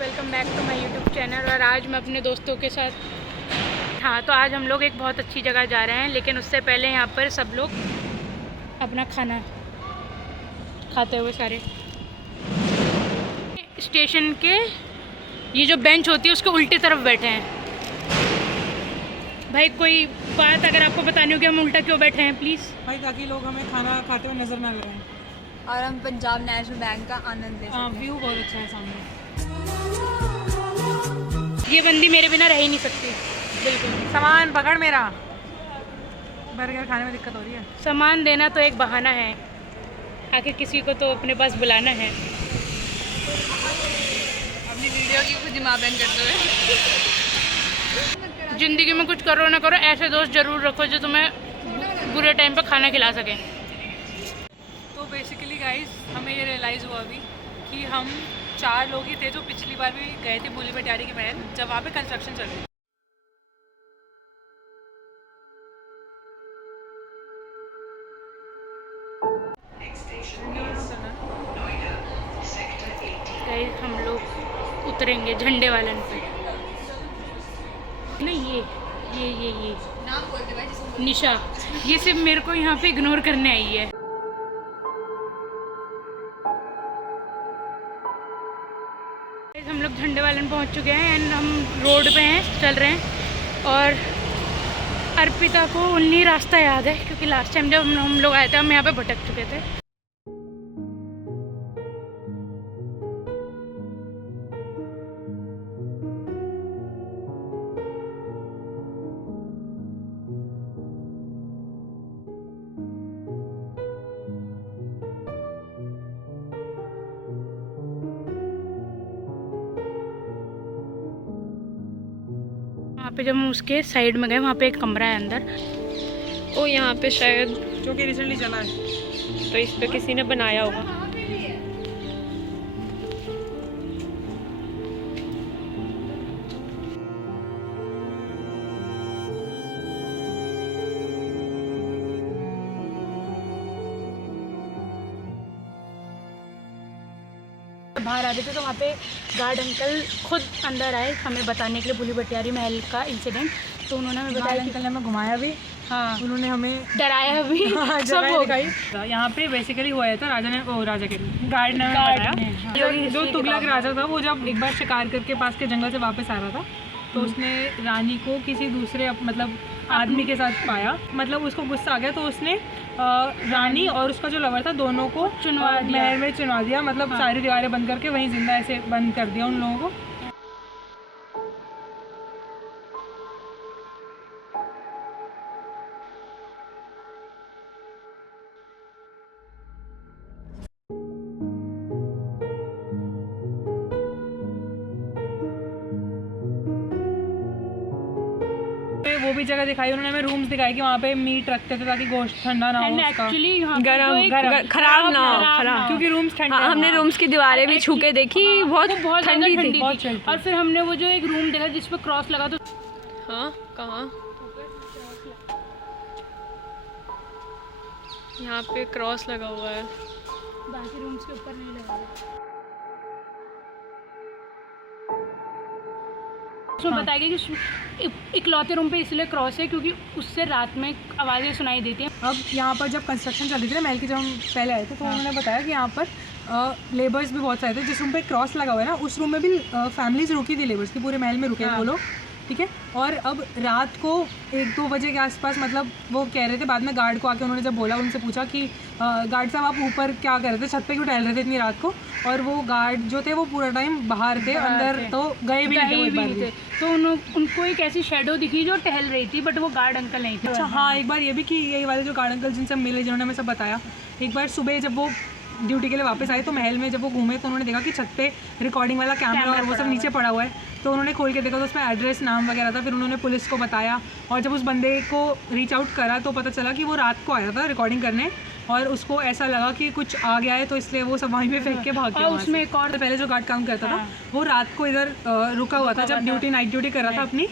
Welcome back to my YouTube channel. और आज मैं अपने दोस्तों के साथ तो आज हम लोग एक बहुत अच्छी जगह जा रहे हैं, लेकिन उससे पहले यहाँ पर सब लोग अपना खाना खाते हुए सारे स्टेशन के ये जो बेंच होती है उसके उल्टी तरफ बैठे हैं। भाई कोई बात अगर आपको बतानी हो कि हम उल्टा क्यों बैठे हैं प्लीज़ भाई, ताकि लोग हमें खाना खाते हुए नजर ना लगाएं और हम पंजाब नेशनल बैंक का आनंद ले सकें। व्यू बहुत अच्छा है सामने। ये बंदी मेरे बिना रह ही नहीं सकती बिल्कुल। सामान पकड़ मेरा, बर्गर खाने में दिक्कत हो रही है। सामान देना तो एक बहाना है, आखिर किसी को तो अपने पास बुलाना है। अपनी वीडियो की खुद ही माँ बहन करते हुए ज़िंदगी में कुछ करो ना करो, ऐसे दोस्त ज़रूर रखो जो तुम्हें बुरे टाइम पे खाना खिला सकें। तो बेसिकली गाइस, हमें ये रियलाइज़ हुआ अभी कि हम 4 लोग ही थे जो पिछली बार भी गए थे भूली भटियारी के महल, जब वहाँ पे कंस्ट्रक्शन चल रही थी। गाइस हम लोग उतरेंगे झंडे वालन पे। नहीं ये नाम बोलते भाई जिसको निशा, ये सिर्फ मेरे को यहाँ पे इग्नोर करने आई है। Guys, हम लोग झंडे वालन पहुँच चुके हैं एंड हम रोड पे हैं, चल रहे हैं। और अर्पिता को उन्हीं रास्ता याद है क्योंकि लास्ट टाइम जब हम लोग आए थे हम यहाँ पे भटक चुके थे। वहाँ पे जब हम उसके साइड में गए, वहाँ पे एक कमरा है अंदर। ओ यहाँ पे शायद जो कि रिसेंटली चला है, तो इस पे किसी ने बनाया होगा। बाहर आ रहे थे तो वहाँ पे गार्ड अंकल खुद अंदर आए हमें बताने के लिए भूली भटियारी महल का इंसिडेंट। तो उन्होंने हमें बताया कि अंकल ने हमें घुमाया भी, हाँ उन्होंने हमें डराया भी सब हो गई। यहाँ पे बेसिकली हुआ था, राजा के गार्ड ने हमें बताया जो तुगलक राजा था, वो जब एक बार शिकार करके पास के जंगल से वापस आ रहा था तो उसने रानी को किसी दूसरे मतलब आदमी के साथ पाया, मतलब उसको गुस्सा आ गया तो उसने रानी और उसका जो लवर था दोनों को महल में चुनवा दिया, मतलब सारी दीवारें बंद करके वहीं जिंदा ऐसे बंद कर दिया उन लोगों को। वो भी जगह दिखाई उन्होंने, हमें रूम्स दिखाई कि वहाँ पे मीट रखते थे ताकि गोश्त ठंडा ना हो, एक्चुअली गरम खराब ना हो, क्योंकि रूम्स ठंडे। हमने रूम्स की दीवारें भी छू के देखी, बहुत ठंडी थी। और फिर हमने वो जो एक रूम देखा जिस पे क्रॉस लगा, तो हाँ कहाँ? यहाँ पे क्रॉस लगा हुआ है, बाकी रूम्स के ऊपर नहीं लगा। उसमें बताया गया कि इकलौते रूम पे इसलिए क्रॉस है क्योंकि उससे रात में आवाज़ें सुनाई देती हैं। अब यहाँ पर जब कंस्ट्रक्शन चल रही थी ना महल की, जब हम पहले आए थे तो उन्होंने बताया कि यहाँ पर लेबर्स भी बहुत सारे थे। जिस रूम पे क्रॉस लगा हुआ है ना, उस रूम में भी फैमिलीज रुकी थी, लेबर्स की पूरे महल में रुके वो लोग, ठीक है। और अब रात को 1-2 बजे के आसपास, मतलब वो कह रहे थे बाद में गार्ड को आके उन्होंने जब बोला, उनसे पूछा कि गार्ड साहब आप ऊपर क्या कर रहे थे, छत पे क्यों टहल रहे थे इतनी रात को? और वो गार्ड जो थे वो पूरा टाइम बाहर थे, अंदर तो गए भी नहीं थे। तो उनको एक ऐसी शेडो दिखी जो टहल रही थी, बट वो गार्ड अंकल नहीं थे। अच्छा हाँ, एक बार ये भी कि यही वाले जो गार्ड अंकल जिनसे हम मिले, जिन्होंने हमें सब बताया, एक बार सुबह जब वो ड्यूटी के लिए वापस आए तो महल में जब वो घूमे तो उन्होंने देखा कि छत पे रिकॉर्डिंग वाला कैमरा और वो सब नीचे पड़ा हुआ है। तो उन्होंने खोल के देखा तो उसमें एड्रेस, नाम वगैरह था। फिर उन्होंने पुलिस को बताया और जब उस बंदे को रीच आउट करा तो पता चला कि वो रात को आया था रिकॉर्डिंग करने और उसको ऐसा लगा कि कुछ आ गया है, तो इसलिए वो सब वहीं पे फेंक के भाग गया। उसमें एक और पहले जो गार्ड काम करता था वो रात को इधर रुका हुआ था, जब नाइट ड्यूटी कर रहा था अपनी,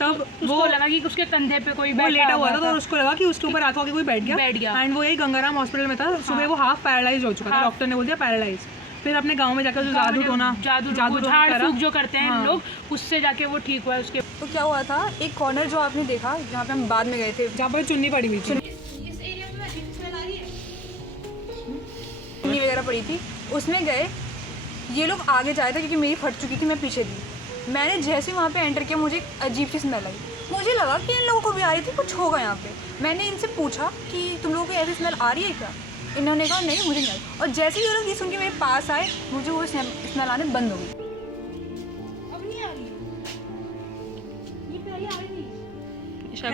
तब वो लगा कि उसके कंधे पे कोई लेटा हुआ था, तो उसको लगा कि उसके ऊपर रात को कोई बैठ गया। एंड वो यही गंगाराम हॉस्पिटल में था। सुबह वो हाफ पैरालाइज हो चुका था, डॉक्टर ने बोल दिया पैरालाइज। फिर अपने गांव में जाकर जो जादू टोना झाड़ करा। फूक जो करते हैं हाँ। लोग, उससे जाके वो ठीक हुआ है उसके। तो क्या हुआ था, एक कॉर्नर जो आपने देखा जहाँ पे हम बाद में गए थे, जहाँ पर चुन्नी पड़ी हुई थी, चुन्नी वगैरह पड़ी थी, उसमें गए। ये लोग आगे जाए थे क्योंकि मेरी फट चुकी थी, मैं पीछे थी। मैंने जैसे वहाँ पे एंटर किया, मुझे एक अजीब सी स्मेल आई। मुझे लगा कि इन लोगों को भी आ रही थी, कुछ होगा यहाँ पे। मैंने इनसे पूछा कि तुम लोगों को ऐसी स्मेल आ रही है क्या? इन्होंने कहा नहीं, मुझे नहीं आई। और जैसे ही ये लोग ये सुन के मेरे पास आए, मुझे वो स्मेल आने बंद हो गई। अब नहीं आ रही, ये पहले आ रही थी निशा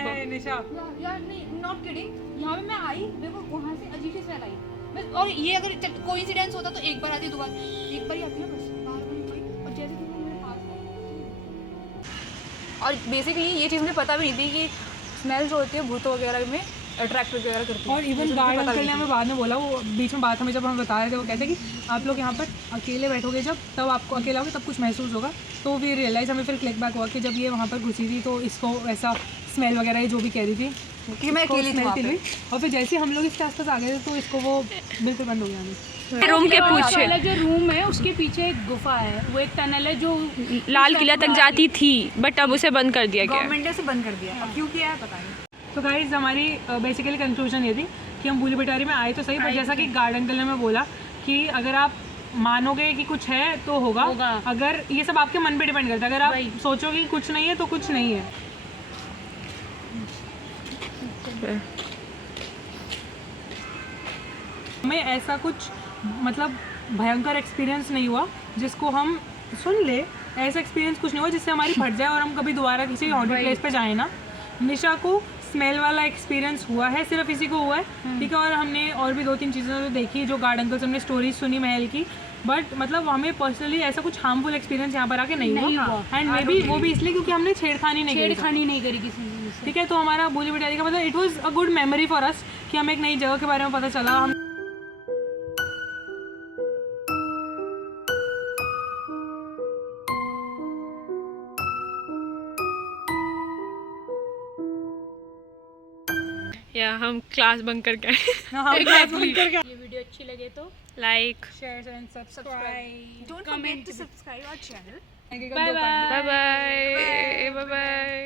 यार नहीं, नॉट किडिंग, यहाँ पे मैं आई, मेरे को वहाँ से अजीब सी स्मेल आई। और ये अगर कोइंसिडेंस होता तो एक बार आती, दो बार, एक बार ही आती है बस, बार बार नहीं आई। और जैसे कि वो मेरे पास आई, और बेसिकली ये चीज़ मुझे पता भी नहीं थी कि स्मेल जो होती है भूतों वगैरह में अट्रैक्ट वगैरह करती है। और इवन गार्ड अंकल ने हमें बाद में बोला, वो बीच में बात हमें जब हम बता रहे थे, वो कहते कि आप लोग यहाँ पर अकेले बैठोगे जब, तब आपको अकेला होगे तब कुछ महसूस होगा। तो फिर रियलाइज़ हमें फिर क्लिक बैक हुआ कि जब ये वहाँ पर घुसी थी तो इसको ऐसा स्मेल वगैरह ये जो भी कह रही थी कि मैं अकेली थी वहाँ पे। हुई। और फिर जैसे ही हम लोग इसके आसपास आ गए थे तो इसको वो बिल्कुल बंद हो गया। रूम के पूछे वाला जो रूम है उसके पीछे एक गुफा है, वो एक टनल है जो लाल किला तक जाती थी, बट अब उसे बंद कर दिया गया है। गवर्नमेंट ने उसे बंद कर दिया, अब क्यों किया है पता नहीं। तो गाइस हमारी बेसिकली कंक्लूजन ये थी कि हम भूली भटारी में आए तो सही, पर जैसा कि गार्ड अंकल ने हमें बोला कि अगर आप मानोगे कि कुछ है तो होगा। अगर ये सब आपके मन पे डिपेंड करता है, अगर आप सोचोगे कि कुछ नहीं है तो कुछ नहीं है। हमें ऐसा कुछ मतलब भयंकर एक्सपीरियंस नहीं हुआ जिसको हम सुन ले, ऐसा एक्सपीरियंस कुछ नहीं हुआ जिससे हमारी फट जाए और हम कभी दोबारा किसी हॉन्टेड प्लेस पे जाए ना। निशा को स्मेल वाला एक्सपीरियंस हुआ है, सिर्फ इसी को हुआ है, ठीक है। और हमने और भी 2-3 चीज़ें तो देखी जो गार्ड अंकल से हमने स्टोरीज सुनी महल की, बट मतलब हमें पर्सनली ऐसा कुछ हार्मफुल एक्सपीरियंस यहाँ पर आके नहीं हुआ। एंड मे बी वो भी इसलिए क्योंकि हमने छेड़खानी नहीं करी किसी चीज़ से। ठीक है। तो हमारा भूली भटारी का मतलब it was a good memory for us कि हमें एक नई जगह के बारे में पता चला। हम या हम क्लास बंक करके ये वीडियो अच्छी लगे तो like share and subscribe, don't forget to subscribe our channel. Bye bye. Bye bye bye bye.